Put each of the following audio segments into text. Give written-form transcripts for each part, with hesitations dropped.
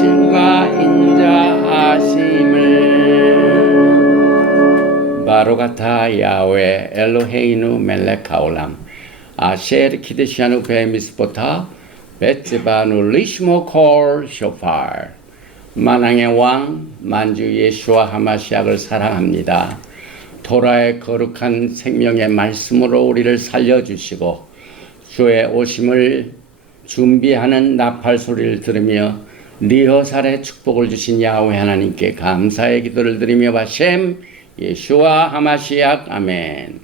인자하심과 인자하심을 바로가타 야훼 엘로헤이누 멜렉 하올람 아셰르 키드시아누 베미스보타 베츠바누 리시모 콜 쇼팔. 만왕의 왕 만주 예수와 하마시약을 사랑합니다. 토라의 거룩한 생명의 말씀으로 우리를 살려주시고 주의 오심을 준비하는 나팔 소리를 들으며 리허설의 축복을 주신 야훼 하나님께 감사의 기도를 드리며 바셈 예수와 하마시약 아멘.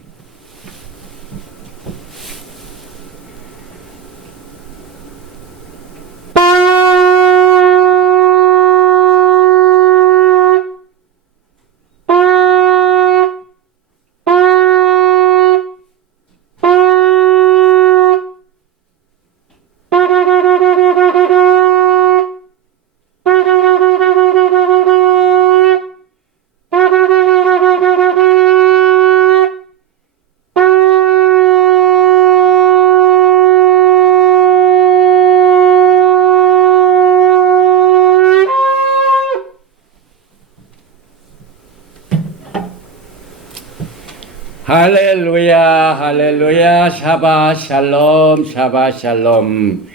할렐루야 할렐루야 샤바 샬롬 샤바 샬롬.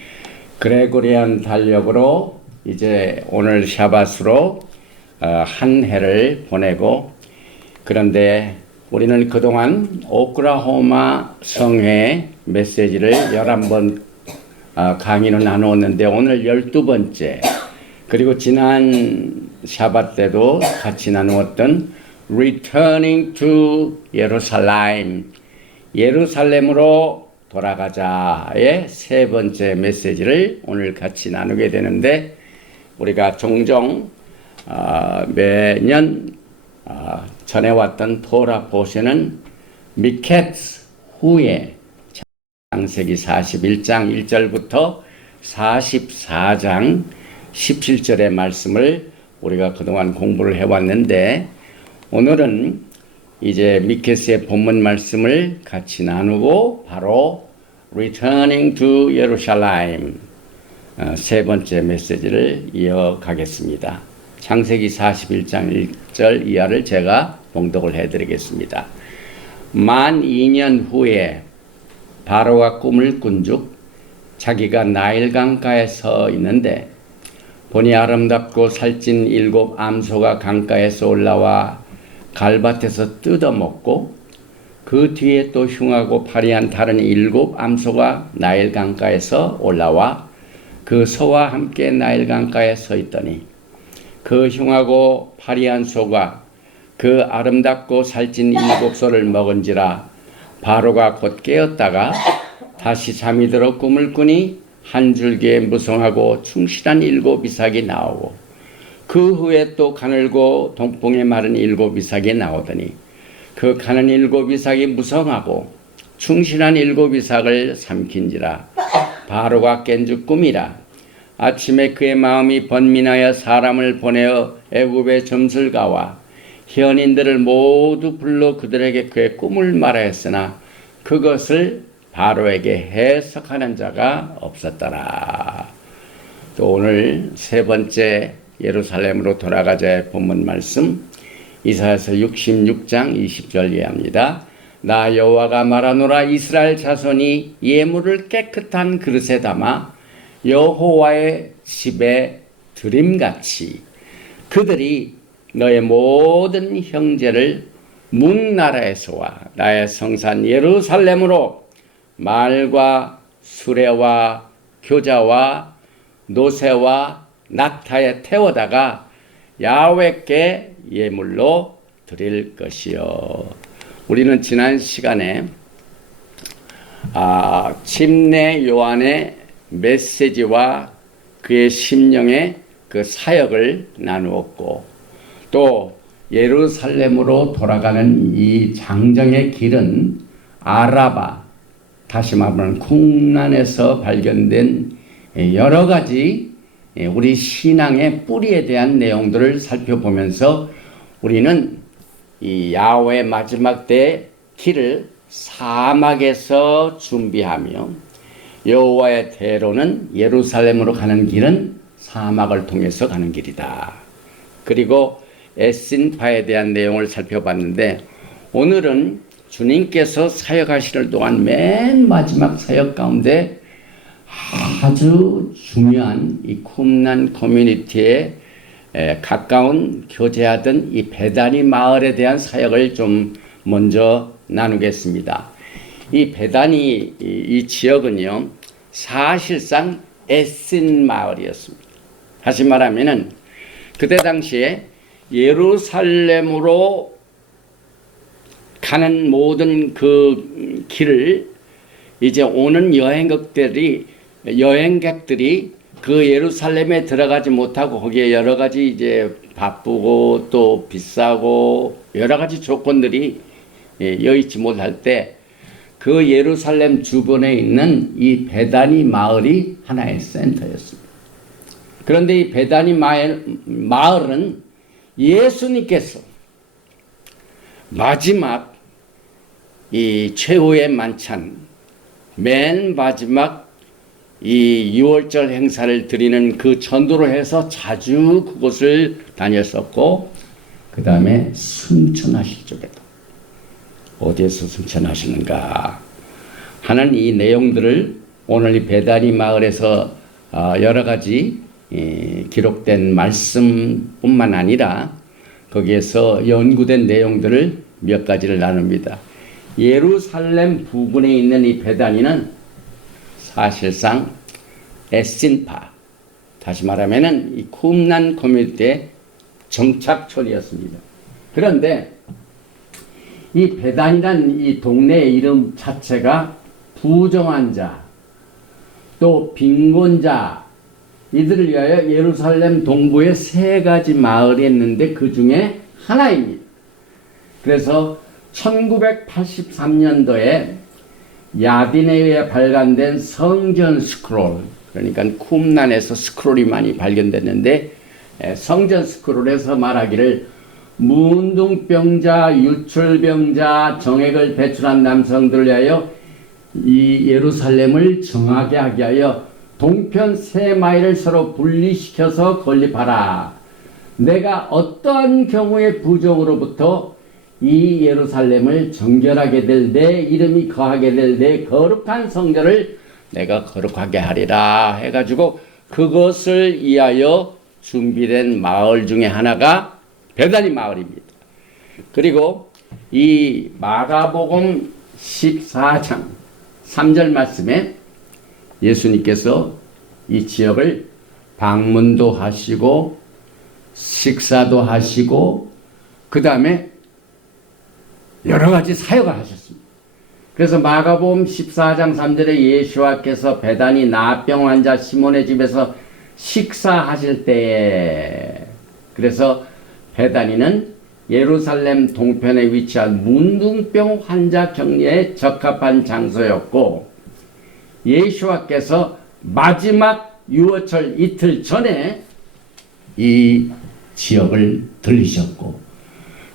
그레고리안 달력으로 이제 오늘 샤바스로 한 해를 보내고, 그런데 우리는 그동안 오클라호마 성회 메시지를 11번 강의로 나누었는데 오늘 12번째, 그리고 지난 샤바 때도 같이 나누었던 Returning to 예루살렘, 예루살렘으로 돌아가자의 세 번째 메시지를 오늘 같이 나누게 되는데, 우리가 종종 매년 전해왔던 토라 포션은 미켓 후에 창세기 41장 1절부터 44장 17절의 말씀을 우리가 그동안 공부를 해왔는데, 오늘은 이제 미케스의 본문 말씀을 같이 나누고 바로 Returning to Jerusalem 세 번째 메시지를 이어가겠습니다. 창세기 41장 1절 이하를 제가 봉독을 해드리겠습니다. 만 2년 후에 바로가 꿈을 꾼즉 자기가 나일 강가에 서 있는데 보니 아름답고 살찐 7 암소가 강가에서 올라와 갈밭에서 뜯어먹고, 그 뒤에 또 흉하고 파리한 다른 7 암소가 나일 강가에서 올라와 그 소와 함께 나일 강가에 서 있더니 그 흉하고 파리한 소가 그 아름답고 살찐 7 소를 먹은지라 바로가 곧 깨었다가 다시 잠이 들어 꿈을 꾸니 한 줄기에 무성하고 충실한 7 이삭이 나오고, 그 후에 또 가늘고 동풍에 마른 7 이삭이 나오더니 그 가는 7 이삭이 무성하고 충실한 7 이삭을 삼킨지라 바로가 깬 즉 꿈이라. 아침에 그의 마음이 번민하여 사람을 보내어 애굽의 점술가와 현인들을 모두 불러 그들에게 그의 꿈을 말하였으나 그것을 바로에게 해석하는 자가 없었더라. 또 오늘 세 번째 예루살렘으로 돌아가자의 본문 말씀 이사야서 66장 20절 이하입니다. 나 여호와가 말하노라. 이스라엘 자손이 예물을 깨끗한 그릇에 담아 여호와의 집에 드림같이 그들이 너의 모든 형제를 문나라에서와 나의 성산 예루살렘으로 말과 수레와 교자와 노새와 낙타에 태워다가 야훼께 예물로 드릴 것이요. 우리는 지난 시간에 침례 요한의 메시지와 그의 심령의 그 사역을 나누었고, 또 예루살렘으로 돌아가는 이 장정의 길은 아라바, 다시 말하면 쿵란에서 발견된 여러 가지 우리 신앙의 뿌리에 대한 내용들을 살펴보면서 우리는 이 야훼 마지막 때의 길을 사막에서 준비하며 여호와의 대로는 예루살렘으로 가는 길은 사막을 통해서 가는 길이다. 그리고 에신파에 대한 내용을 살펴봤는데, 오늘은 주님께서 사역하시는 동안 맨 마지막 사역 가운데 아주 중요한 이 쿰난 커뮤니티에 가까운 교제하던 이 베다니 마을에 대한 사역을 좀 먼저 나누겠습니다. 이 베다니 이 지역은요, 사실상 에신 마을이었습니다. 다시 말하면은 그때 당시에 예루살렘으로 가는 모든 그 길을 이제 오는 여행객들이 그 예루살렘에 들어가지 못하고 거기에 여러 가지 이제 바쁘고 또 비싸고 여러 가지 조건들이 여의치 못할 때 그 예루살렘 주변에 있는 이 베다니 마을이 하나의 센터였습니다. 그런데 이 베다니 마을은 예수님께서 마지막 이 최후의 만찬, 맨 마지막 이 6월절 행사를 드리는 그 전도로 해서 자주 그곳을 다녔었고, 그 다음에 승천하실 적에도 어디에서 승천하시는가 하는 이 내용들을 오늘 이 베다니 마을에서 여러 가지 기록된 말씀뿐만 아니라 거기에서 연구된 내용들을 몇 가지를 나눕니다. 예루살렘 부근에 있는 이 베다니는 사실상 에신파, 다시 말하면은 이 쿰난 커뮤니티의 정착촌이었습니다. 그런데 이 베단이란 이 동네의 이름 자체가 부정한 자, 또 빈곤자, 이들을 위하여 예루살렘 동부에 3가지 마을이 있는데 그 중에 하나입니다. 그래서 1983년도에 야딘에 의해 발간된 성전 스크롤, 그러니까 쿰난에서 스크롤이 많이 발견됐는데, 성전 스크롤에서 말하기를 문둥병자, 유출병자, 정액을 배출한 남성들을 위하여 이 예루살렘을 정하게 하게 하여 동편 3마일을 서로 분리시켜서 건립하라. 내가 어떠한 경우의 부정으로부터 이 예루살렘을 정결하게 될 내 이름이 거하게 될 내 거룩한 성전을 내가 거룩하게 하리라 해가지고 그것을 위하여 준비된 마을 중에 하나가 베다니 마을입니다. 그리고 이 마가복음 14장 3절 말씀에 예수님께서 이 지역을 방문도 하시고 식사도 하시고 그 다음에 여러 가지 사역을 하셨습니다. 그래서 마가복음 14장 3절에 예수와께서 베다니 나병 환자 시몬의 집에서 식사하실 때에, 그래서 베다니는 예루살렘 동편에 위치한 문둥병 환자 격리에 적합한 장소였고, 예수와께서 마지막 유월절 이틀 전에 이 지역을 들리셨고,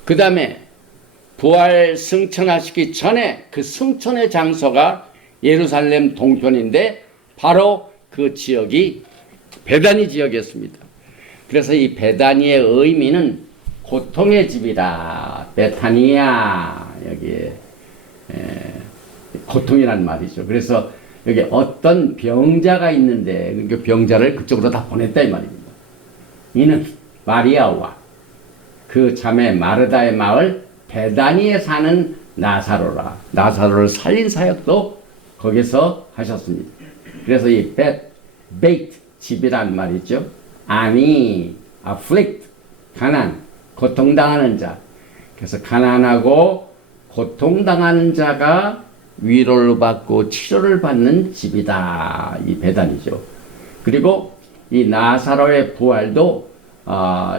그 다음에 부활 승천하시기 전에 그 승천의 장소가 예루살렘 동편인데 바로 그 지역이 베다니 지역이었습니다. 그래서 이 베다니의 의미는 고통의 집이다. 베타니아, 여기에 고통이란 말이죠. 그래서 여기 어떤 병자가 있는데 그 병자를 그쪽으로 다 보냈다 이 말입니다. 이는 마리아와 그 자매 마르다의 마을 베다니에 사는 나사로라. 나사로를 살린 사역도 거기서 하셨습니다. 그래서 이 베이트 집이란 말이죠. 아니, afflict, 가난, 고통당하는 자. 그래서 가난하고 고통당하는 자가 위로를 받고 치료를 받는 집이다. 이 베다니죠. 그리고 이 나사로의 부활도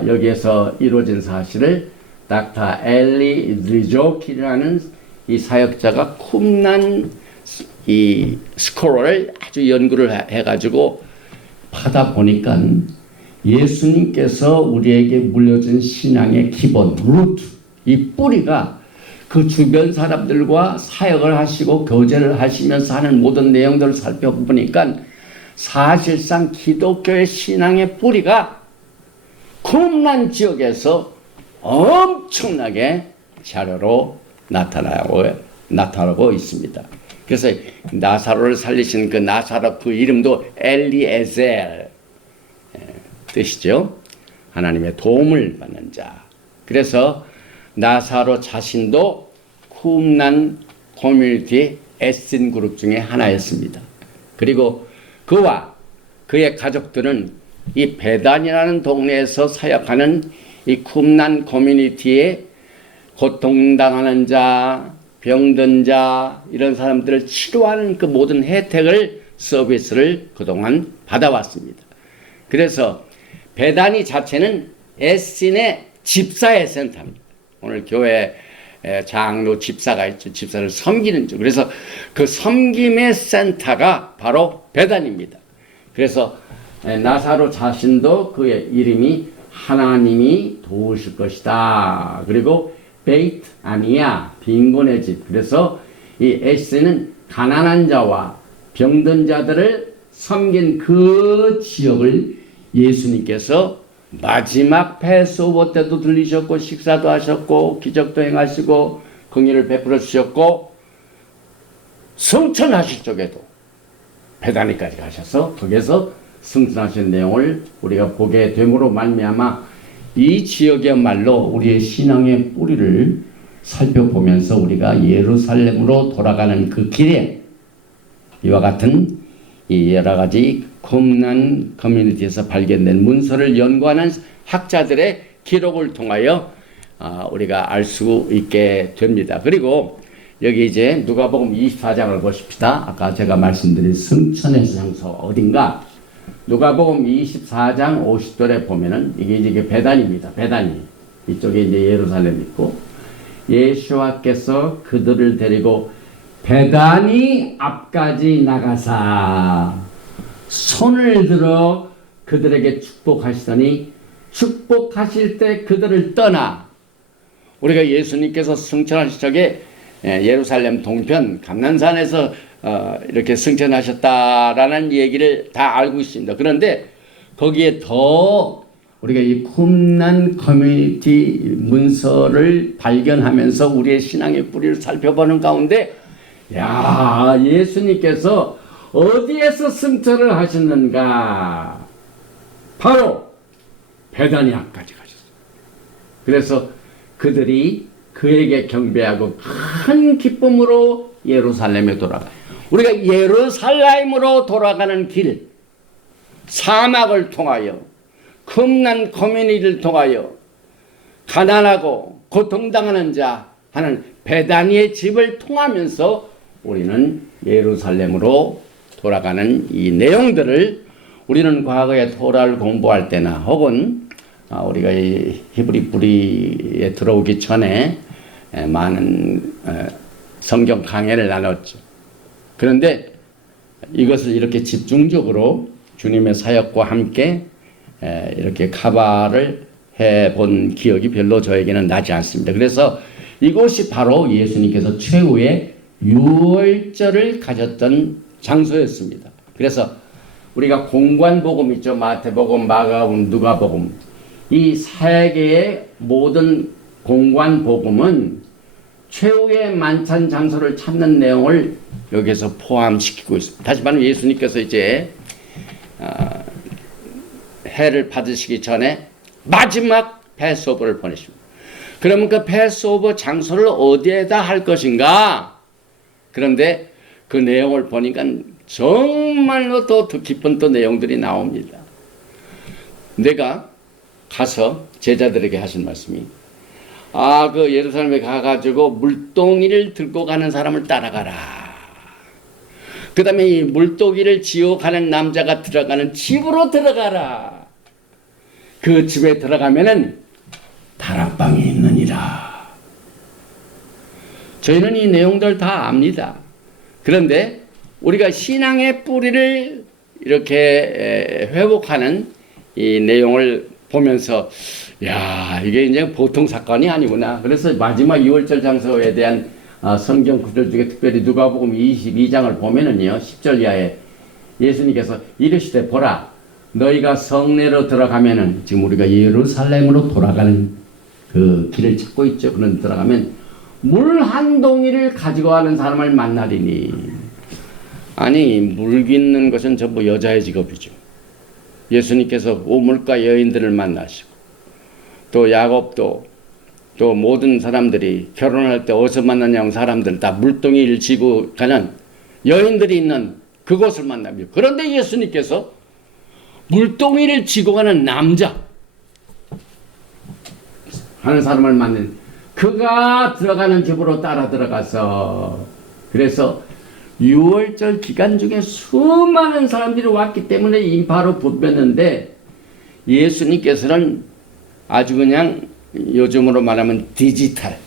여기에서 이루어진 사실을 닥터 엘리 리조키라는 이 사역자가 쿰난 이 스코러를 아주 연구를 해가지고 하다 보니까 예수님께서 우리에게 물려준 신앙의 기본, 루트, 이 뿌리가 그 주변 사람들과 사역을 하시고 교제를 하시면서 하는 모든 내용들을 살펴보니까 사실상 기독교의 신앙의 뿌리가 쿰란 지역에서 엄청나게 자료로 나타나고 있습니다. 그래서 나사로를 살리신 그 나사로 그 이름도 엘리에셀 뜻이죠. 하나님의 도움을 받는 자. 그래서 나사로 자신도 쿰란 커뮤니티 에센 그룹 중에 하나였습니다. 그리고 그와 그의 가족들은 이 베단이라는 동네에서 사역하는 이 쿰란 커뮤니티에 고통당하는 자, 병든 자 이런 사람들을 치료하는 그 모든 혜택을 서비스를 그동안 받아왔습니다. 그래서 베다니 자체는 에센의 집사의 센터입니다. 오늘 교회 장로 집사가 있죠. 집사를 섬기는 중. 그래서 그 섬김의 센터가 바로 베단입니다. 그래서 나사로 자신도 그의 이름이 하나님이 도우실 것이다. 그리고 베이트 아니야 빈곤의 집. 그래서 이 에센은 가난한 자와 병든 자들을 섬긴 그 지역을 예수님께서 마지막 패스오버 때도 들리셨고 식사도 하셨고 기적도 행하시고 긍휼을 베풀어 주셨고 승천하실 적에도 베다니까지 가셔서 거기에서 승천하신 내용을 우리가 보게 됨으로 말미암아 이 지역이야말로 우리의 신앙의 뿌리를 살펴보면서 우리가 예루살렘으로 돌아가는 그 길에 이와 같은 이 여러 가지 쿰란 커뮤니티에서 발견된 문서를 연구하는 학자들의 기록을 통하여 우리가 알 수 있게 됩니다. 그리고 여기 이제 누가복음 24장을 보십시다. 아까 제가 말씀드린 승천의 장소 어딘가 누가복음 24장 50절에 보면은 이게 베단입니다. 베단이 이쪽에 이제 예루살렘 있고 예수와께서 그들을 데리고 베다니 앞까지 나가사 손을 들어 그들에게 축복하시더니 축복하실 때 그들을 떠나 우리가 예수님께서 승천하실 적에 예루살렘 동편 감난산에서 이렇게 승천하셨다라는 얘기를 다 알고 있습니다. 그런데 거기에 더 우리가 이 쿰란 커뮤니티 문서를 발견하면서 우리의 신앙의 뿌리를 살펴보는 가운데 야 예수님께서 어디에서 승천을 하셨는가? 바로 베다니아까지 가셨어요. 그래서 그들이 그에게 경배하고 큰 기쁨으로 예루살렘에 돌아가요. 우리가 예루살렘으로 돌아가는 길, 사막을 통하여 쿰란 커뮤니티를 통하여 가난하고 고통당하는 자 하는 베다니의 집을 통하면서 우리는 예루살렘으로 돌아가는 이 내용들을 우리는 과거에 토라를 공부할 때나 혹은 우리가 이 히브리 뿌리에 들어오기 전에 많은 성경 강해를 나눴죠. 그런데 이것을 이렇게 집중적으로 주님의 사역과 함께 이렇게 카바를 해본 기억이 별로 저에게는 나지 않습니다. 그래서 이곳이 바로 예수님께서 최후의 유월절을 가졌던 장소였습니다. 그래서 우리가 공관복음 있죠. 마태복음, 마가복음, 누가복음 이 세 개의 모든 공관복음은 최후의 만찬 장소를 찾는 내용을 여기서 포함시키고 있습니다. 다시 말하면 예수님께서 이제 해를 받으시기 전에 마지막 패스오버를 보내십니다. 그러면 그 패스오버 장소를 어디에다 할 것인가? 그런데 그 내용을 보니까 정말로 더 깊은 또 내용들이 나옵니다. 내가 가서 제자들에게 하신 말씀이 그 예루살렘에 가가지고 물동이를 들고 가는 사람을 따라가라. 그 다음에 이 물동이를 지어 가는 남자가 들어가는 집으로 들어가라. 그 집에 들어가면은 다락방이 있느니라. 저희는 이 내용들 다 압니다. 그런데 우리가 신앙의 뿌리를 이렇게 회복하는 이 내용을 보면서 야 이게 이제 보통 사건이 아니구나. 그래서 마지막 2월절 장소에 대한 성경 구절 중에 특별히 누가복음 22장을 보면은요 10절 이하에 예수님께서 이르시되 보라 너희가 성내로 들어가면은 지금 우리가 예루살렘으로 돌아가는 그 길을 찾고 있죠. 그런 들어가면 물 한 동이를 가지고 가는 사람을 만나리니. 아니 물 깃는 것은 전부 여자의 직업이죠. 예수님께서 우물가 여인들을 만나시고 또 야곱도 또 모든 사람들이 결혼할 때 어디서 만나냐면 사람들 다 물동이를 지고 가는 여인들이 있는 그곳을 만납니다. 그런데 예수님께서 물동이를 지고 가는 남자 하는 사람을 만난 그가 들어가는 집으로 따라 들어가서 그래서 6월절 기간 중에 수많은 사람들이 왔기 때문에 인파로 부볐는데 예수님께서는 아주 그냥 요즘으로 말하면 디지털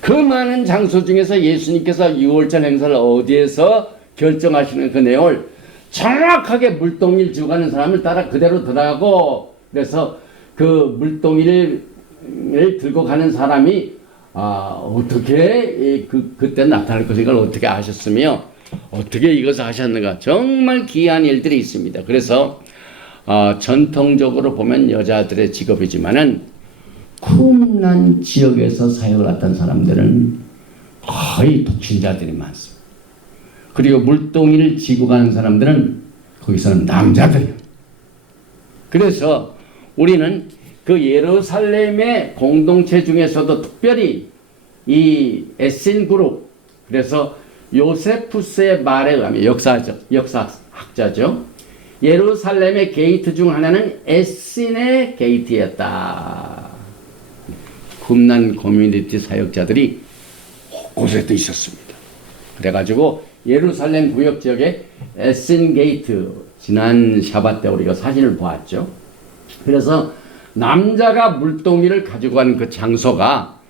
그 많은 장소 중에서 예수님께서 6월절 행사를 어디에서 결정하시는 그 내용을 정확하게 물동이를 지고 가는 사람을 따라 그대로 들어가고 그래서 그 물동이를 들고 가는 사람이 어떻게 그때 나타날 것인가 어떻게 아셨으며 어떻게 이것을 하셨는가 정말 귀한 일들이 있습니다. 그래서 전통적으로 보면 여자들의 직업이지만은 쿰난 지역에서 사역을 했던 사람들은 거의 독신자들이 많습니다. 그리고 물동이를 지고 가는 사람들은 거기서는 남자들이에요. 그래서 우리는 그 예루살렘의 공동체 중에서도 특별히 이 에신 그룹 그래서 요세푸스의 말에 의하면 역사학자죠. 예루살렘의 게이트 중 하나는 에신의 게이트였다. 쿰난 커뮤니티 사역자들이 곳곳에도 있었습니다. 그래가지고 예루살렘 구역 지역에 에신 게이트 지난 샤bat 때 우리가 사진을 보았죠. 그래서 남자가 물동이를 가지고 가는 그 장소가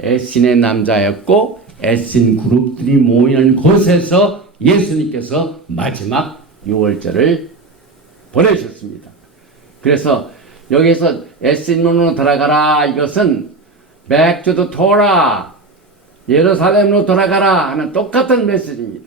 에신의 남자였고 에신 그룹들이 모이는 곳에서 예수님께서 마지막 6월절을 보내셨습니다. 그래서 여기서 에신으로 들어가라 이것은 Back to the Torah 예루살렘으로 돌아가라 하는 똑같은 메시지입니다.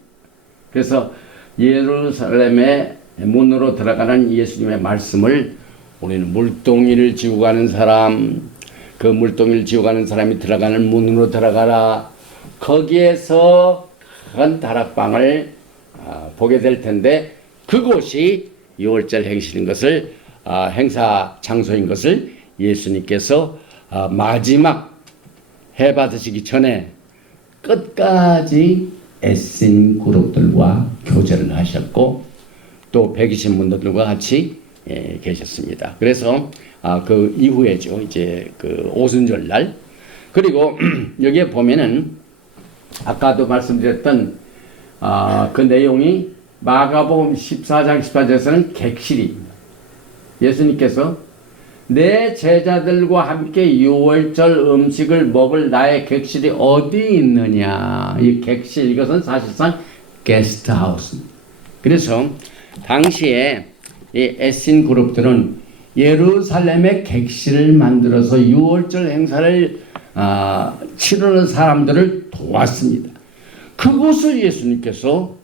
그래서 예루살렘의 문으로 들어가는 예수님의 말씀을 우리는 물동이를 지고 가는 사람 그 물동이를 지고 가는 사람이 들어가는 문으로 들어가라 거기에서 큰 다락방을 보게 될 텐데 그곳이 6월절 행실인 것을 행사 장소인 것을 예수님께서 마지막 해 받으시기 전에 끝까지 애쓴 그룹들과 교제를 하셨고 또 120분들과 같이 계셨습니다. 그래서 그 이후에죠. 이제 그 오순절 날 그리고 여기에 보면은 아까도 말씀드렸던 그 내용이 마가복음 14장 18절에서는 객실입니다. 예수님께서 내 제자들과 함께 6월절 음식을 먹을 나의 객실이 어디 있느냐. 이 객실 이것은 사실상 게스트하우스입니다. 그래서 당시에 이 에신 그룹들은 예루살렘의 객실을 만들어서 6월절 행사를 치르는 사람들을 도왔습니다. 그곳을 예수님께서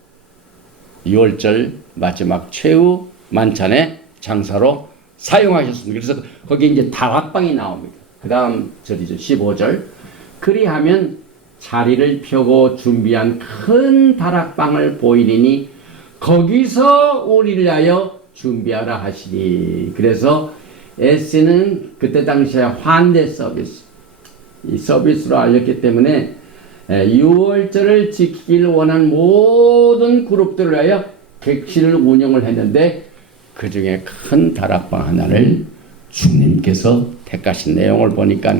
6월절 마지막 최후 만찬의 장사로 사용하셨습니다. 그래서 거기 이제 다락방이 나옵니다. 그 다음 절이죠. 15절. 그리하면 자리를 펴고 준비한 큰 다락방을 보이리니 거기서 우리를 위하여 준비하라 하시니. 그래서 에스는 그때 당시에 환대 서비스, 이 서비스로 알렸기 때문에 6월절을 지키기를 원하는 모든 그룹들을 위하여 객실을 운영을 했는데 그 중에 큰 다락방 하나를 주님께서 택하신 내용을 보니까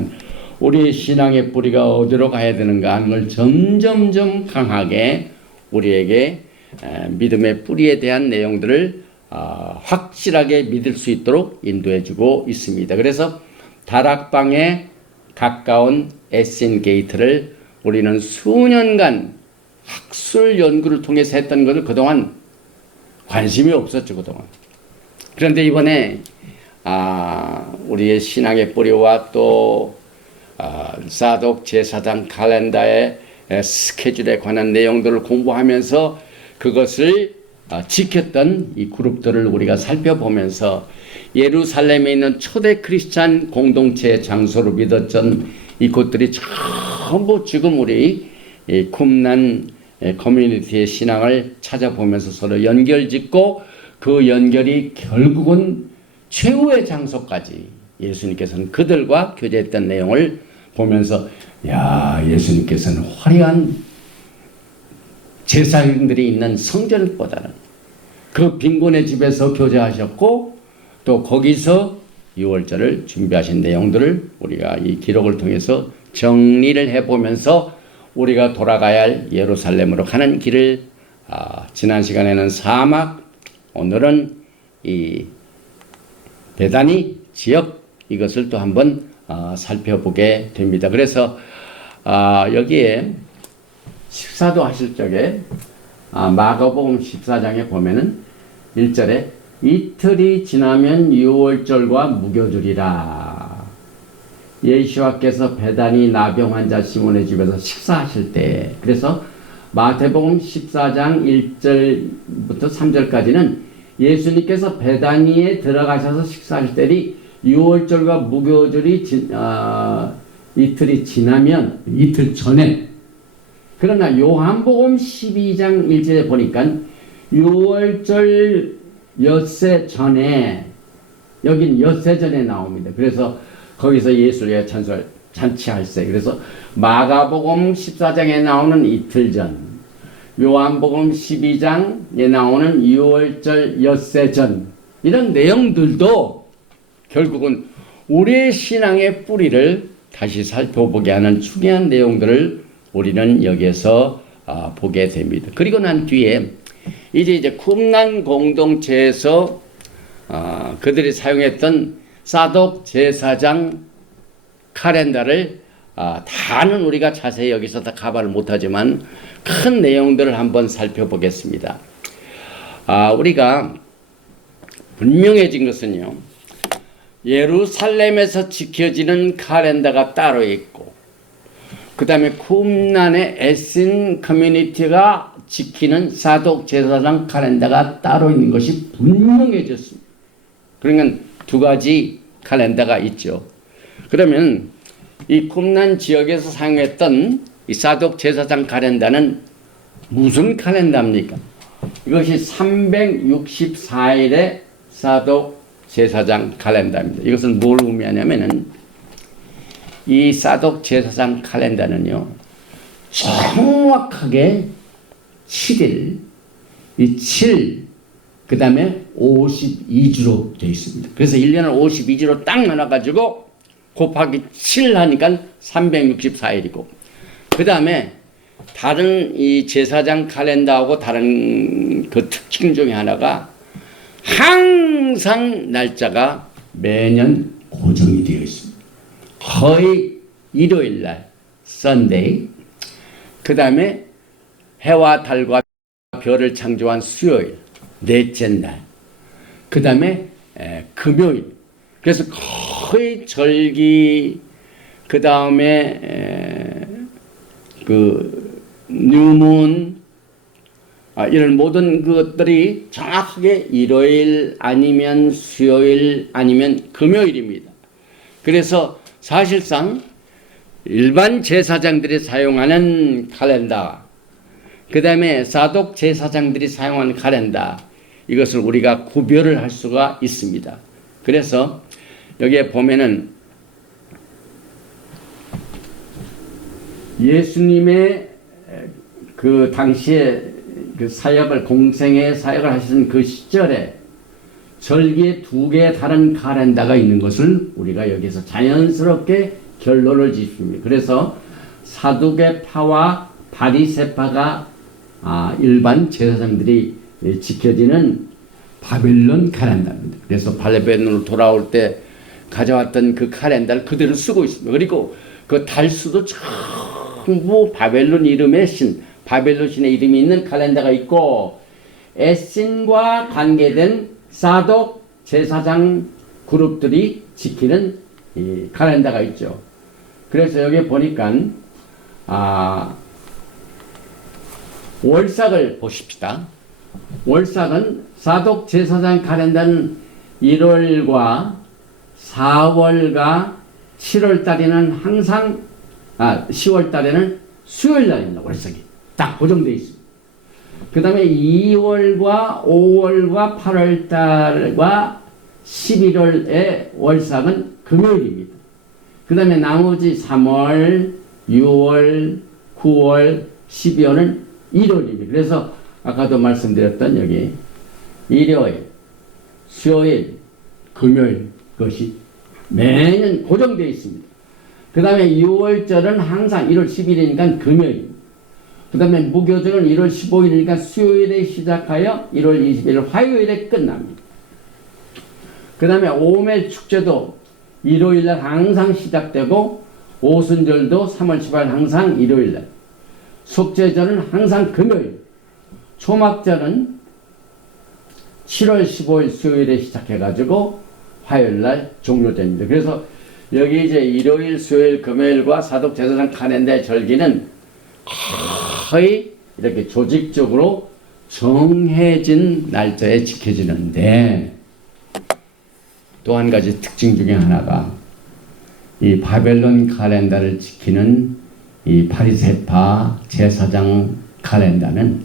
우리의 신앙의 뿌리가 어디로 가야 되는가 하는 걸 점점점 강하게 우리에게 믿음의 뿌리에 대한 내용들을 확실하게 믿을 수 있도록 인도해주고 있습니다. 그래서 다락방에 가까운 에신 게이트를 우리는 수년간 학술 연구를 통해서 했던 것을 그동안 관심이 없었죠. 그동안. 그런데 이번에 우리의 신앙의 뿌리와 또 사독 제사장 칼렌다의 스케줄에 관한 내용들을 공부하면서 그것을 지켰던 이 그룹들을 우리가 살펴보면서 예루살렘에 있는 초대 크리스찬 공동체 장소로 믿었던 이곳들이 전부 지금 우리 쿰난 커뮤니티의 신앙을 찾아보면서 서로 연결짓고 그 연결이 결국은 최후의 장소까지 예수님께서는 그들과 교제했던 내용을 보면서 야, 예수님께서는 화려한 제사장들이 있는 성전보다는 그 빈곤의 집에서 교제하셨고 또 거기서 유월절을 준비하신 내용들을 우리가 이 기록을 통해서 정리를 해보면서 우리가 돌아가야 할 예루살렘으로 가는 길을 지난 시간에는 사막, 오늘은 이 베다니 지역 이것을 또 한번 살펴보게 됩니다. 그래서 여기에 식사도 하실 적에 마가복음 14장에 보면은 1절에 이틀이 지나면 유월절과 무교절이라. 예수와께서 베다니 나병 환자 시몬의 집에서 식사하실 때, 그래서 마태복음 14장 1절부터 3절까지는 예수님께서 베다니에 들어가셔서 식사하실 때이 유월절과 무교절이 이틀이 지나면 이틀 전에, 그러나 요한복음 12장 1절에 보니까 유월절 엿새 전에, 여긴 엿새 전에 나옵니다. 그래서 거기서 예수의 잔치할세. 그래서 마가복음 14장에 나오는 이틀 전, 요한복음 12장에 나오는 6월절 엿새 전, 이런 내용들도 결국은 우리의 신앙의 뿌리를 다시 살펴보게 하는 중요한 내용들을 우리는 여기에서 보게 됩니다. 그리고 난 뒤에 이제 쿰난 공동체에서 그들이 사용했던 사독 제사장 칼렌더를 다는 우리가 자세히 여기서 다 가봐를 못하지만 큰 내용들을 한번 살펴보겠습니다. 우리가 분명해진 것은요, 예루살렘에서 지켜지는 칼렌더가 따로 있고, 그 다음에 쿰난의 에신 커뮤니티가 지키는 사독 제사장 칼렌더가 따로 있는 것이 분명해졌습니다. 그러니까 두 가지 칼렌더가 있죠. 그러면 이 쿰난 지역에서 사용했던 이 사독 제사장 칼렌더는 무슨 칼렌더입니까? 이것이 364일의 사독 제사장 칼렌더입니다. 이것은 뭘 의미하냐면은 이 사독 제사장 칼렌더는요, 정확하게 7일, 이 7, 그 다음에 52주로 되어 있습니다. 그래서 1년을 52주로 딱 나눠가지고 곱하기 7 하니까 364일이고, 그 다음에 다른 이 제사장 칼렌더하고 다른 그 특징 중에 하나가 항상 날짜가 매년 고정이 되어 있습니다. 거의 일요일날, Sunday, 그 다음에 해와 달과 별을 창조한 수요일, 넷째 날, 그 다음에 금요일. 그래서 거의 절기, 그 다음에 그 뉴문, 이런 모든 것들이 정확하게 일요일 아니면 수요일 아니면 금요일입니다. 그래서 사실상 일반 제사장들이 사용하는 칼렌더, 그 다음에 사독 제사장들이 사용하는 칼렌더, 이것을 우리가 구별을 할 수가 있습니다. 그래서 여기에 보면은 예수님의 그 당시에 그 사역을, 공생의 사역을 하시는 그 시절에 절기에 두 개의 다른 칼렌더가 있는 것을 우리가 여기서 자연스럽게 결론을 짓습니다. 그래서 사두개파와 바리새파가 일반 제사장들이 지켜지는 바벨론 칼렌더입니다. 그래서 바벨론으로 돌아올 때 가져왔던 그 칼렌더를 그대로 쓰고 있습니다. 그리고 그 달수도 전부 바벨론 이름의 신, 바벨론 신의 이름이 있는 칼렌더가 있고, 에신과 관계된 사독 제사장 그룹들이 지키는 이 칼렌더가 있죠. 그래서 여기 보니까 월삭을 보십시다. 월삭은 사독 제사장 카렌다는 1월과 4월과 7월 달에는 항상 10월 달에는 수요일 날입니다. 월삭이 딱 고정되어 있습니다. 그 다음에 2월과 5월과 8월 달과 11월의 월삭은 금요일입니다. 그 다음에 나머지 3월, 6월, 9월, 12월은 일요일입니다. 그래서 아까도 말씀드렸던 여기 일요일, 수요일, 금요일 것이 매년 고정되어 있습니다. 그 다음에 6월절은 항상 1월 10일이니까 금요일. 그 다음에 무교절은 1월 15일이니까 수요일에 시작하여 1월 20일 화요일에 끝납니다. 그 다음에 오매 축제도 일요일날 항상 시작되고 오순절도 3월 10일 항상 일요일날. 속죄절은 항상 금요일. 초막절은 7월 15일 수요일에 시작해가지고 화요일날 종료됩니다. 그래서 여기 이제 일요일, 수요일, 금요일과 사독 제사장 카렌다의 절기는 거의 이렇게 조직적으로 정해진 날짜에 지켜지는데 또 한 가지 특징 중에 하나가 이 바벨론 칼렌다를 지키는 이 파리세파 제사장 칼렌다는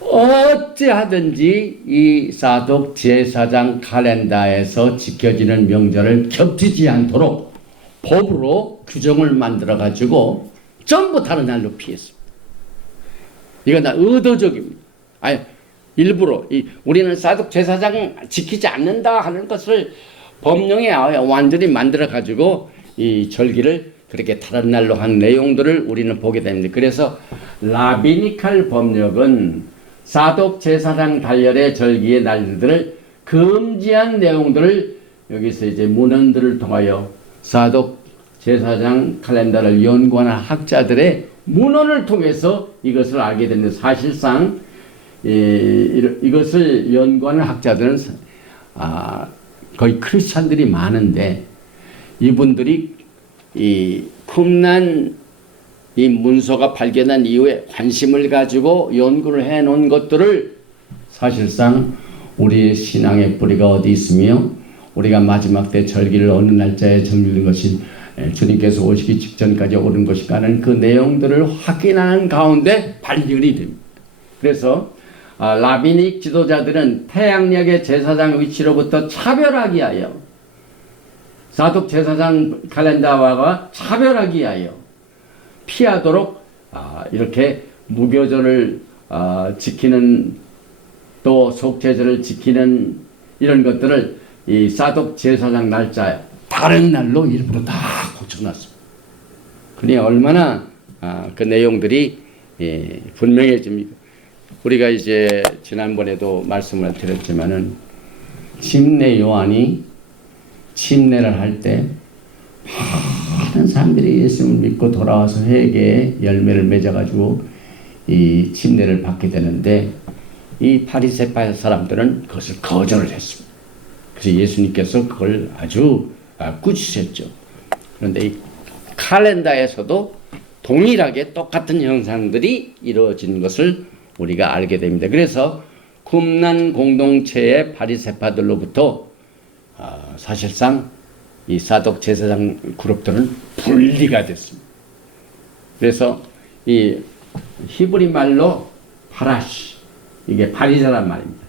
어찌하든지 이 사독 제사장 칼렌다에서 지켜지는 명절을 겹치지 않도록 법으로 규정을 만들어 가지고 전부 다른 날로 피했습니다. 이건 다 의도적입니다. 아니 일부러 우리는 사독 제사장 지키지 않는다 하는 것을 법령에 완전히 만들어 가지고 이 절기를 그렇게 다른 날로 한 내용들을 우리는 보게 됩니다. 그래서 라비니칼 법령은 사독 제사장 달렬의 절기의 날들을 금지한 내용들을 여기서 이제 문헌들을 통하여 사독 제사장 칼렌다를 연구하는 학자들의 문헌을 통해서 이것을 알게 됩니다. 사실상 이것을 연구하는 학자들은 거의 크리스찬들이 많은데 이분들이 이 쿰란 이 문서가 발견한 이후에 관심을 가지고 연구를 해 놓은 것들을 사실상 우리의 신앙의 뿌리가 어디 있으며 우리가 마지막 때 절기를 어느 날짜에 정리된 것이 주님께서 오시기 직전까지 오는 것인가 하는 그 내용들을 확인하는 가운데 발견이 됩니다. 그래서 라비닉 지도자들은 태양력의 제사장 위치로부터 차별하기 위하여 사독 제사장 칼렌다와 차별하기 위하여 피하도록 이렇게 무교절을 지키는 또 속죄절을 지키는 이런 것들을 이 사독 제사장 날짜에 다른 날로 일부러 다 고쳐놨습니다. 그러니 얼마나 그 내용들이 분명해집니다. 우리가 이제 지난번에도 말씀을 드렸지만은 침례 요한이 침례를 할 때 많은 사람들이 예수님을 믿고 돌아와서 회개의 열매를 맺어가지고 이 침례를 받게 되는데 이 파리세파 사람들은 그것을 거절을 했습니다. 그래서 예수님께서 그걸 아주 꾸짖으셨죠. 그런데 이 칼렌다에서도 동일하게 똑같은 현상들이 이루어진 것을 우리가 알게 됩니다. 그래서 쿰란 공동체의 파리세파들로부터 사실상 이 사독 제사장 그룹들은 분리가 됐습니다. 그래서 이 히브리 말로 파라시, 이게 파리사란 말입니다.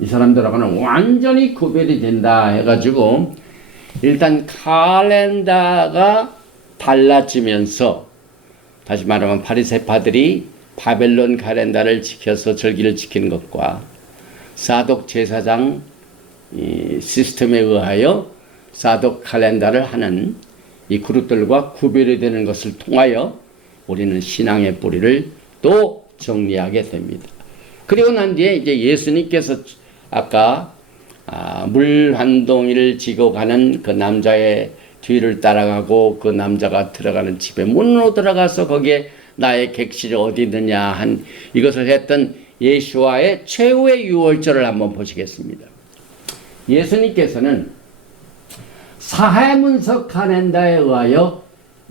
이 사람들하고는 완전히 구별이 된다 해가지고 일단 칼렌다가 달라지면서 다시 말하면 파리세파들이 바벨론 칼렌다를 지켜서 절기를 지키는 것과 사독 제사장 시스템에 의하여 사독 칼렌다를 하는 이 그룹들과 구별이 되는 것을 통하여 우리는 신앙의 뿌리를 또 정리하게 됩니다. 그리고 난 뒤에 이제 예수님께서 아까 물 한 동이를 지고 가는 그 남자의 뒤를 따라가고 그 남자가 들어가는 집에 문으로 들어가서 거기에 나의 객실이 어디 있느냐 한 이것을 했던 예수와의 최후의 유월절을 한번 보시겠습니다. 예수님께서는 사해문서 칼렌다에 의하여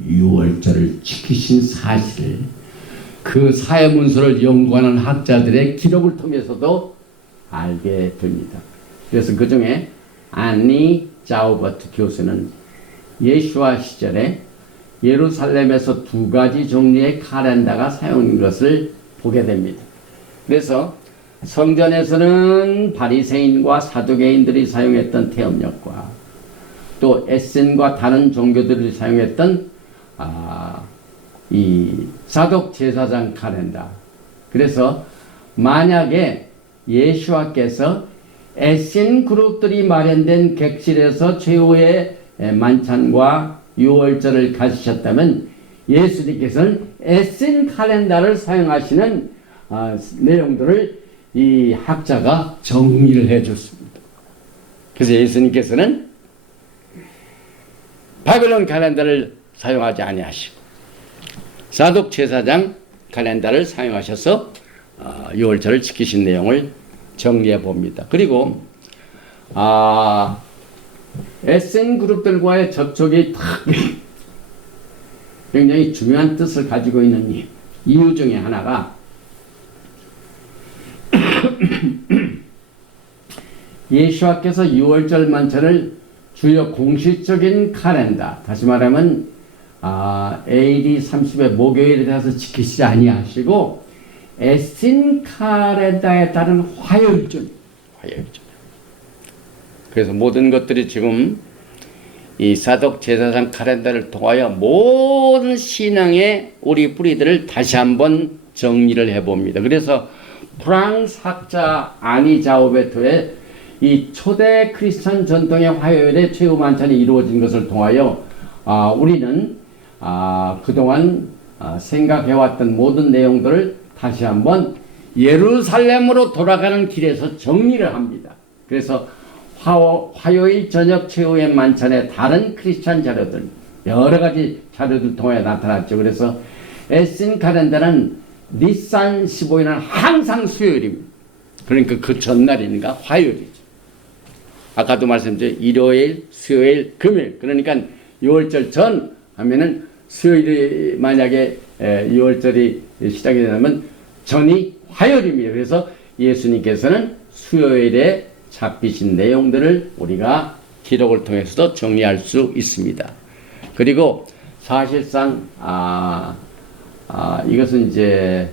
유월절을 지키신 사실을 그 사해문서를 연구하는 학자들의 기록을 통해서도 알게 됩니다. 그래서 그 중에 안니 자우버트 교수는 예수와 시절에 예루살렘에서 두 가지 종류의 칼렌더가 사용된 것을 보게 됩니다. 그래서 성전에서는 바리새인과 사두개인들이 사용했던 태음력과 또 에센과 다른 종교들이 사용했던 이 사독 제사장 칼렌더. 그래서 만약에 예수와께서 에센 그룹들이 마련된 객실에서 최후의 만찬과 유월절을 가지셨다면 예수님께서는 에센 칼렌더를 사용하시는 내용들을 이 학자가 정리를 해줬습니다. 그래서 예수님께서는 바벨론 칼렌더를 사용하지 아니하시고 사독 제사장 칼렌더를 사용하셔서 유월절을 지키신 내용을 정리해 봅니다. 그리고 에센 그룹들과의 접촉이 굉장히 중요한 뜻을 가지고 있는 이유 중에 하나가 예수와께서 유월절 만찬을 주요 공식적인 칼렌더, 다시 말하면 AD 30의 목요일에 대해서 지키시지 아니하시고 에센 칼렌더에 따른 화요일절. 그래서 모든 것들이 지금 이 사독 제사장 칼렌더를 통하여 모든 신앙의 우리 뿌리들을 다시 한번 정리를 해봅니다. 그래서 프랑스 학자 아니 자우베트의 이 초대 크리스천 전통의 화요일에 최후 만찬이 이루어진 것을 통하여 우리는 그동안 생각해왔던 모든 내용들을 다시 한번 예루살렘으로 돌아가는 길에서 정리를 합니다. 그래서 화요일 저녁 최후의 만찬에 다른 크리스천 자료들, 여러 가지 자료들 통해 나타났죠. 그래서 에센 칼렌더는 니산 15일은 항상 수요일입니다. 그러니까 그 전날이니까 화요일이죠. 아까도 말씀드렸죠. 일요일, 수요일, 금요일. 그러니까 6월절 전 하면은 수요일이 만약에 6월절이 시작이 되면 전이 화요일입니다. 그래서 예수님께서는 수요일에 잡히신 내용들을 우리가 기록을 통해서도 정리할 수 있습니다. 그리고 사실상 이것은 이제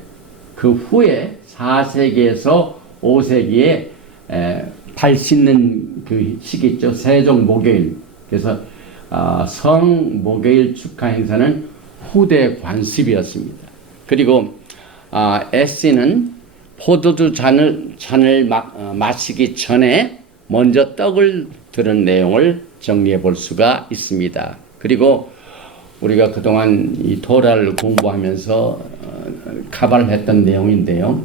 그 후에 4세기에서 5세기에 발 씻는 그 시기 있죠. 세종 목요일. 그래서 성 목요일 축하 행사는 후대 관습이었습니다. 그리고 에센은 포도주 잔을 마시기 전에 먼저 떡을 들은 내용을 정리해 볼 수가 있습니다. 그리고 우리가 그동안 이 토라를 공부하면서 가발을 했던 내용인데요.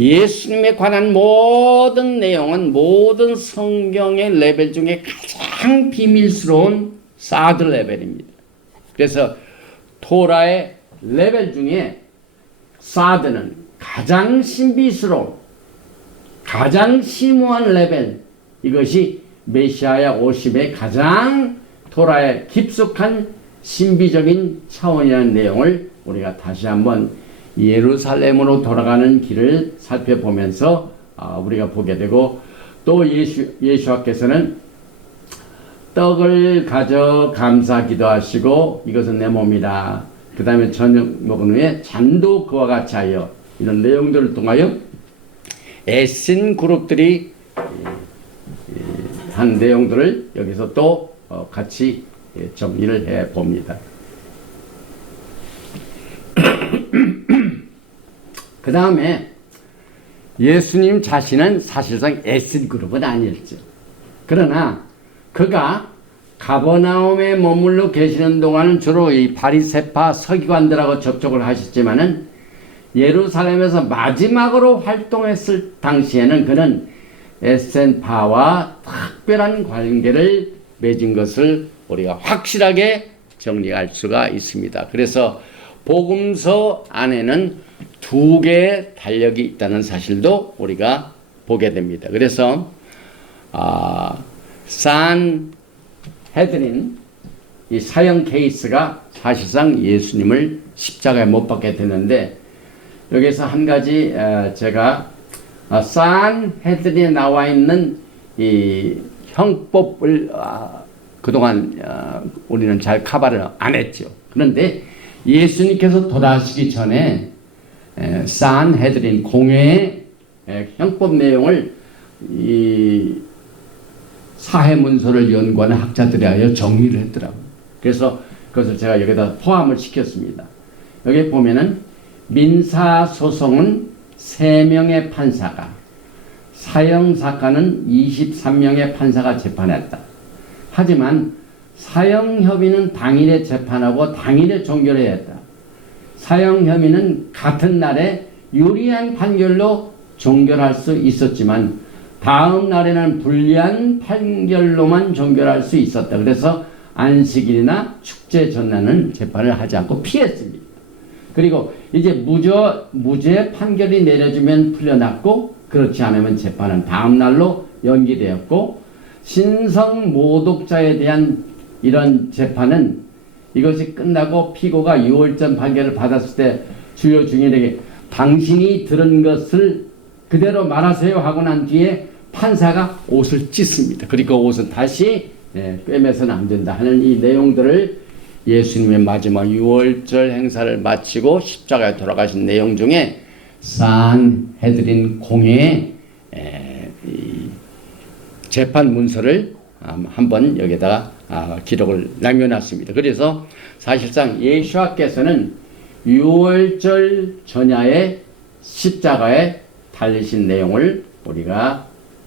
예수님에 관한 모든 내용은 모든 성경의 레벨 중에 가장 비밀스러운 사드 레벨입니다. 그래서 토라의 레벨 중에 사드는 가장 신비스러운, 가장 심오한 레벨, 이것이 메시아의 오심의 가장 토라의 깊숙한 신비적인 차원이라는 내용을 우리가 다시 한번 예루살렘으로 돌아가는 길을 살펴보면서 우리가 보게 되고, 또 예수께서는 떡을 가져 감사 기도하시고 이것은 내 몸이다. 그 다음에 저녁 먹은 후에 잔도 그와 같이 하여, 이런 내용들을 통하여 에센 그룹들이 한 내용들을 여기서 또 같이 정리를 해 봅니다. 그 다음에 예수님 자신은 사실상 에센 그룹은 아니었죠. 그러나 그가 가버나움에 머물러 계시는 동안은 주로 이 바리새파 서기관들하고 접촉을 하셨지만은 예루살렘에서 마지막으로 활동했을 당시에는 그는 에센파와 특별한 관계를 맺은 것을 우리가 확실하게 정리할 수가 있습니다. 그래서 복음서 안에는 두 개의 달력이 있다는 사실도 우리가 보게 됩니다. 그래서 산 헤드린 이 사형 케이스가 사실상 예수님을 십자가에 못 박게 되는데, 여기서 한 가지 제가 산헤드린에 나와 있는 이 형법을 그동안 우리는 잘 카바를 안 했죠. 그런데 예수님께서 돌아가시기 전에 산헤드린 공회의 형법 내용을 이 사회문서를 연구하는 학자들에 하여 정리를 했더라고요. 그래서 그것을 제가 여기다 포함을 시켰습니다. 여기 보면은 민사소송은 3명의 판사가, 사형사건은 23명의 판사가 재판했다. 하지만 사형협의는 당일에 재판하고 당일에 종결해야 했다. 사형협의는 같은 날에 유리한 판결로 종결할 수 있었지만 다음 날에는 불리한 판결로만 종결할 수 있었다. 그래서 안식일이나 축제 전날은 재판을 하지 않고 피했습니다. 그리고 이제 무죄 판결이 내려지면 풀려났고, 그렇지 않으면 재판은 다음 날로 연기되었고, 신성 모독자에 대한 이런 재판은 이것이 끝나고 피고가 6월 전 판결을 받았을 때 주요 증인에게 당신이 들은 것을 그대로 말하세요 하고 난 뒤에 판사가 옷을 찢습니다. 그리고 옷은 다시 꿰매서는 안 된다 하는 이 내용들을 예수님의 마지막 6월절 행사를 마치고 십자가에 돌아가신 내용 중에 산헤드린 공회의 재판 문서를 한번 여기다가 기록을 남겨놨습니다. 그래서 사실상 예수와께서는 6월절 전야에 십자가에 달리신 내용을 우리가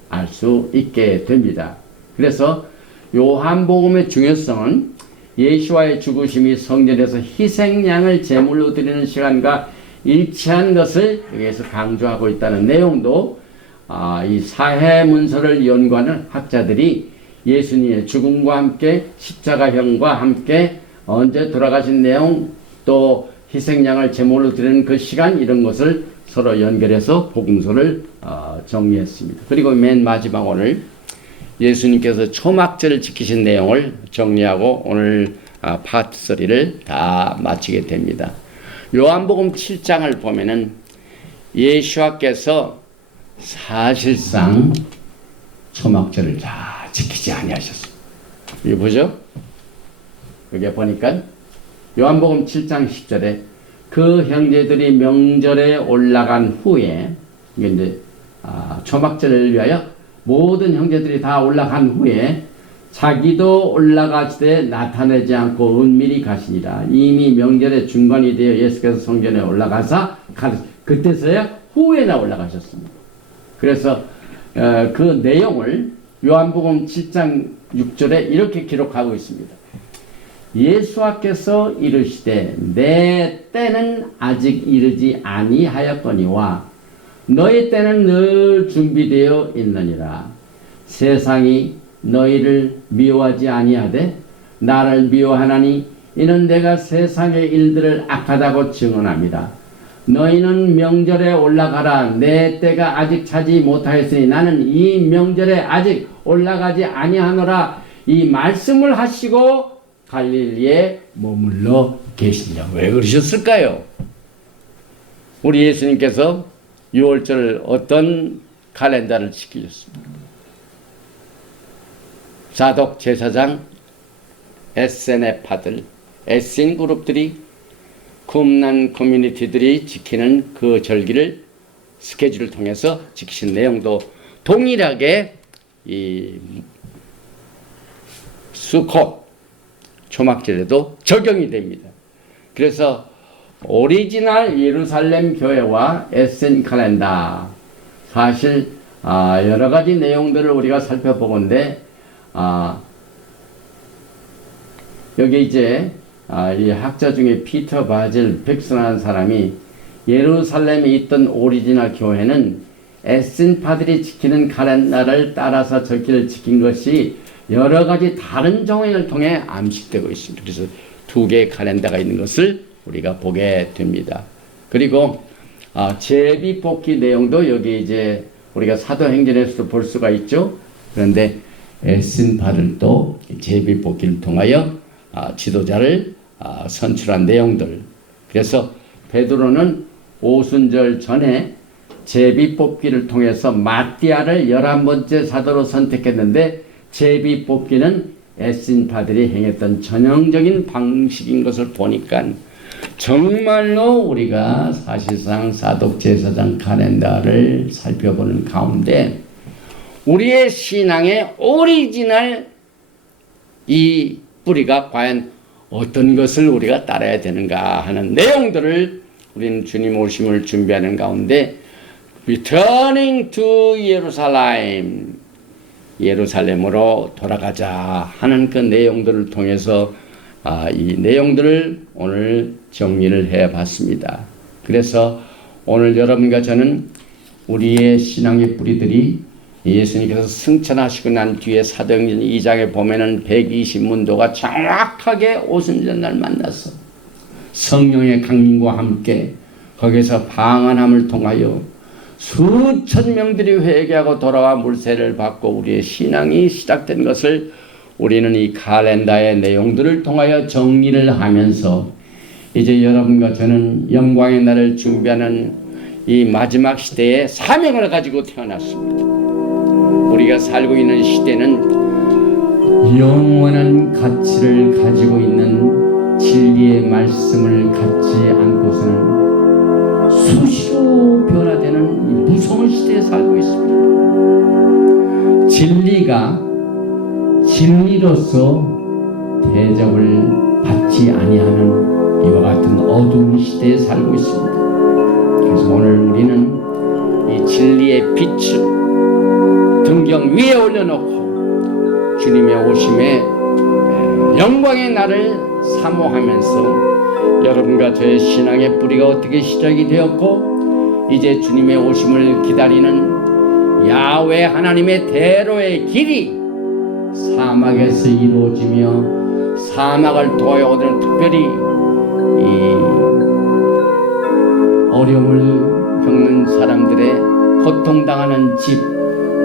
알 수 있게 됩니다. 그래서 요한복음의 중요성은 예수와의 죽으심이 성전에서 희생양을 제물로 드리는 시간과 일치한 것을 여기에서 강조하고 있다는 내용도 이 사회 문서를 연구하는 학자들이 예수님의 죽음과 함께 십자가형과 함께 언제 돌아가신 내용, 또 희생양을 제물로 드리는 그 시간, 이런 것을 서로 연결해서 복음서를 정리했습니다. 그리고 맨 마지막 오늘 예수님께서 초막절을 지키신 내용을 정리하고 오늘 파트 3를 다 마치게 됩니다. 요한복음 7장을 보면은 예수와께서 사실상 초막절을 다 지키지 아니하셨습니다. 이거 보죠? 여기 보니까 요한복음 7장 10절에 그 형제들이 명절에 올라간 후에, 이게 이제 초막절을 위하여 모든 형제들이 다 올라간 후에 자기도 올라가시되 나타내지 않고 은밀히 가시니라. 이미 명절의 중간이 되어 예수께서 성전에 올라가사 그때서야 후에나 올라가셨습니다. 그래서 그 내용을 요한복음 7장 6절에 이렇게 기록하고 있습니다. 예수께서 이르시되 내 때는 아직 이르지 아니하였거니와 너희 때는 늘 준비되어 있느니라. 세상이 너희를 미워하지 아니하되 나를 미워하나니 이는 내가 세상의 일들을 악하다고 증언합니다. 너희는 명절에 올라가라. 내 때가 아직 차지 못하였으니 나는 이 명절에 아직 올라가지 아니하노라. 이 말씀을 하시고 갈릴리에 머물러 계시냐. 왜 그러셨을까요? 우리 예수님께서 6월절을 어떤 칼렌더를 지키셨습니까? 사독, 제사장, SNF파들, SN 그룹들이, 쿰난 커뮤니티들이 지키는 그 절기를 스케줄을 통해서 지키신 내용도 동일하게 이 수컷 초막절에도 적용이 됩니다. 그래서 오리지널 예루살렘 교회와 SN 칼렌더, 사실 여러 가지 내용들을 우리가 살펴보건데 여기 이제 이 학자 중에 피터 바질 백슨이라는 사람이 예루살렘에 있던 오리지널 교회는 SN파들이 지키는 칼렌더를 따라서 절기를 지킨 것이 여러 가지 다른 정황을 통해 암식되고 있습니다. 그래서 두 개의 칼렌더가 있는 것을 우리가 보게 됩니다. 그리고 제비 뽑기 내용도 여기 이제 우리가 사도행전에서도 볼 수가 있죠. 그런데 SN파들도 제비 뽑기를 통하여 지도자를 선출한 내용들. 그래서 베드로는 오순절 전에 제비뽑기를 통해서 마띠아를 11번째 사도로 선택했는데 제비뽑기는 에신파들이 행했던 전형적인 방식인 것을 보니까 정말로 우리가 사실상 사독 제사장 칼렌더를 살펴보는 가운데 우리의 신앙의 오리지널 이 뿌리가 과연 어떤 것을 우리가 따라야 되는가 하는 내용들을 우리는 주님 오심을 준비하는 가운데 Returning to Jerusalem, 예루살렘으로 돌아가자 하는 그 내용들을 통해서 이 내용들을 오늘 정리를 해봤습니다. 그래서 오늘 여러분과 저는 우리의 신앙의 뿌리들이 예수님께서 승천하시고 난 뒤에 사도행전 2장에 보면은 120문도가 정확하게 오순절날 만났어. 성령의 강림과 함께 거기서 방언함을 통하여 수천 명들이 회개하고 돌아와 물세를 받고 우리의 신앙이 시작된 것을 우리는 이 칼렌더의 내용들을 통하여 정리를 하면서 이제 여러분과 저는 영광의 날을 준비하는 이 마지막 시대에 사명을 가지고 태어났습니다. 우리가 살고 있는 시대는 영원한 가치를 가지고 있는 진리의 말씀을 갖지 않고서는 수시로 변화되는 이 무서운 시대에 살고 있습니다. 진리가 진리로서 대접을 받지 아니하는 이와 같은 어두운 시대에 살고 있습니다. 그래서 오늘 우리는 이 진리의 빛을 등경 위에 올려놓고 주님의 오심에 영광의 날을 사모하면서 여러분과 저의 신앙의 뿌리가 어떻게 시작이 되었고 이제 주님의 오심을 기다리는 야훼 하나님의 대로의 길이 사막에서 이루어지며 사막을 통하여 오늘 특별히 이 어려움을 겪는 사람들의 고통당하는 집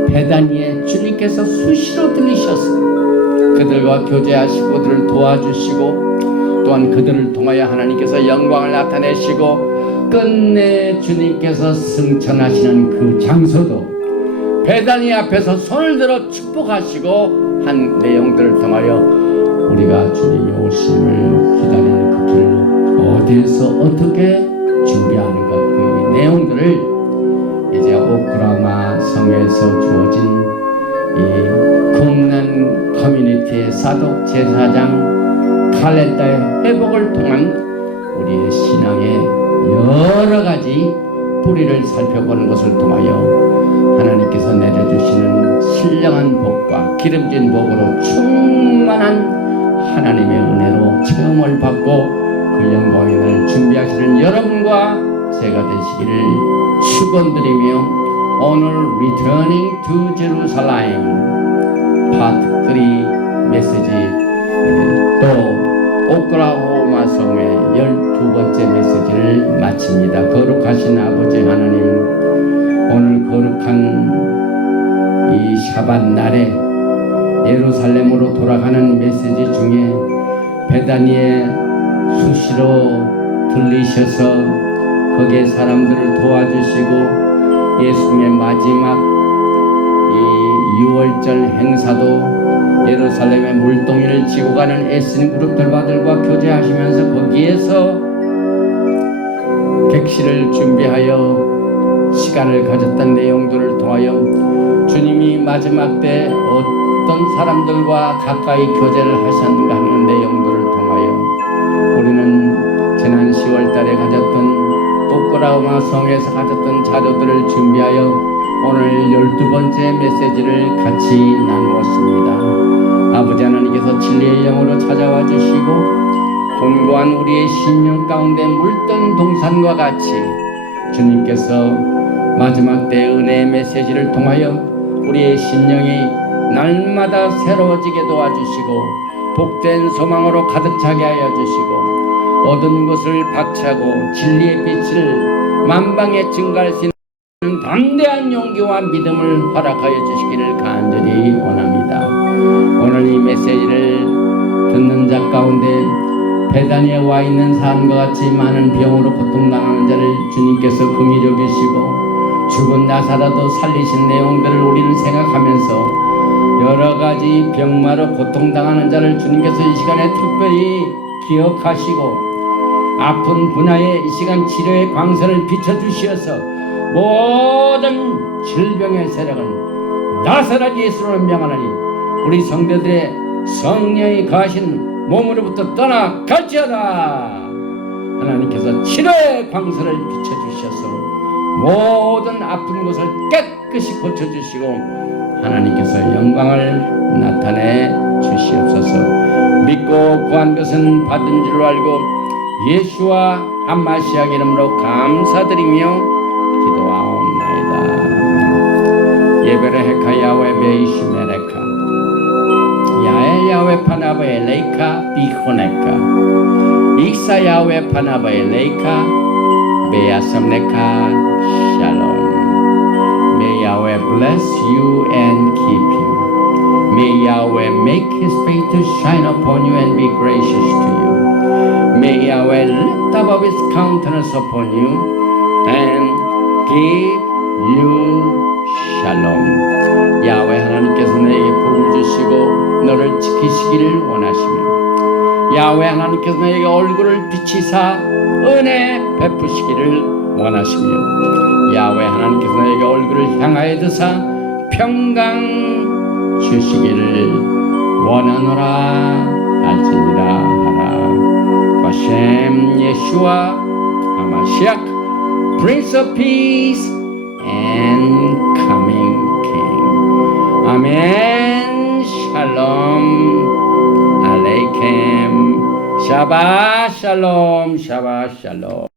베다니에 주님께서 수시로 들리셔서 그들과 교제하시고 그들을 도와주시고 또한 그들을 통하여 하나님께서 영광을 나타내시고 끝내 주님께서 승천하시는 그 장소도 베다니 앞에서 손을 들어 축복하시고 한 내용들을 통하여 우리가 주님의 오심을 기다리는 그 길로 어디에서 어떻게 준비하는가 그 내용들을 이제 오클라호마 성에서 주어진 이 국난 커뮤니티의 사독 제사장 칼렌더의 회복을 통한 우리의 신앙의 여러 가지 뿌리를 살펴보는 것을 통하여 하나님께서 내려주시는 신령한 복과 기름진 복으로 충만한 하나님의 은혜로 체험을 받고 그 영광의 날 준비하시는 여러분과 제가 되시기를 축원드리며 오늘 Returning to Jerusalem 파트 3 메시지 또 오클라호마 성의 12번째 메시지를 마칩니다. 거룩하신 아버지 하나님, 오늘 거룩한 이 샤밧 날에 예루살렘으로 돌아가는 메시지 중에 베다니에 수시로 들리셔서 거기에 사람들을 도와주시고 예수님의 마지막 이 6월절 행사도 예루살렘의 물동이를 지고 가는 애쓴 그룹들과들과 교제하시면서 거기에서 객실을 준비하여 시간을 가졌던 내용들을 통하여 주님이 마지막 때 어떤 사람들과 가까이 교제를 하셨는가 하는 내용들을 통하여 우리는 지난 10월 달에 가졌던 오클라호마 성에서 가졌던 자료들을 준비하여 오늘 12번째 메시지를 같이 나누었습니다. 아버지 하나님께서 진리의 영으로 찾아와 주시고 공고한 우리의 심령 가운데 물든 동산과 같이 주님께서 마지막 때 은혜의 메시지를 통하여 우리의 심령이 날마다 새로워지게 도와주시고 복된 소망으로 가득 차게 하여 주시고 얻은 것을 박차고 진리의 빛을 만방에 증가할 수 있는 담대한 용기와 믿음을 허락하여 주시기를 간절히 원합니다. 오늘 이 메시지를 듣는 자 가운데 베다니에 와 있는 사람과 같이 많은 병으로 고통당하는 자를 주님께서 긍휼히 여기시고 죽은 나사로도 살리신 내용들을 우리는 생각하면서 여러 가지 병마로 고통당하는 자를 주님께서 이 시간에 특별히 기억하시고 아픈 분야에 이 시간 치료의 광선을 비춰주시어서 모든 질병의 세력은 나사렛 예수로 명하노니 우리 성도들의 성령이 거하신 몸으로부터 떠나갈지어다. 하나님께서 치료의 광선을 비춰주셔서 모든 아픈 곳을 깨끗이 고쳐주시고 하나님께서 영광을 나타내 주시옵소서. 믿고 구한 것은 받은 줄로 알고 예수와 한마시아 이름으로 감사드리며 기도하옵나이다. 예베레헤카 야훼 베이시메레카 야에 야훼 파나바에 레이카 비호네카 익사 야훼 파나바에 레이카 베야섬네카 샬롬. May Yahweh bless you and keep you. May Yahweh make his face to shine upon you and be gracious to you. May Yahweh lift up his countenance upon you and give you shalom. 야훼 하나님께서 너에게 복을 주시고 너를 지키시기를 원하시며 야훼 하나님께서 너에게 얼굴을 비치사 은혜 베푸시기를 원하시며 야훼 하나님께서 너에게 얼굴을 향하여 드사 평강 주시기를 원하노라 할지니라 하라. 바셈 예수와 하마시악 Prince of Peace and Coming King. 아멘. 샬롬 알레이켐. 샤바 샬롬. 샤바 샬롬.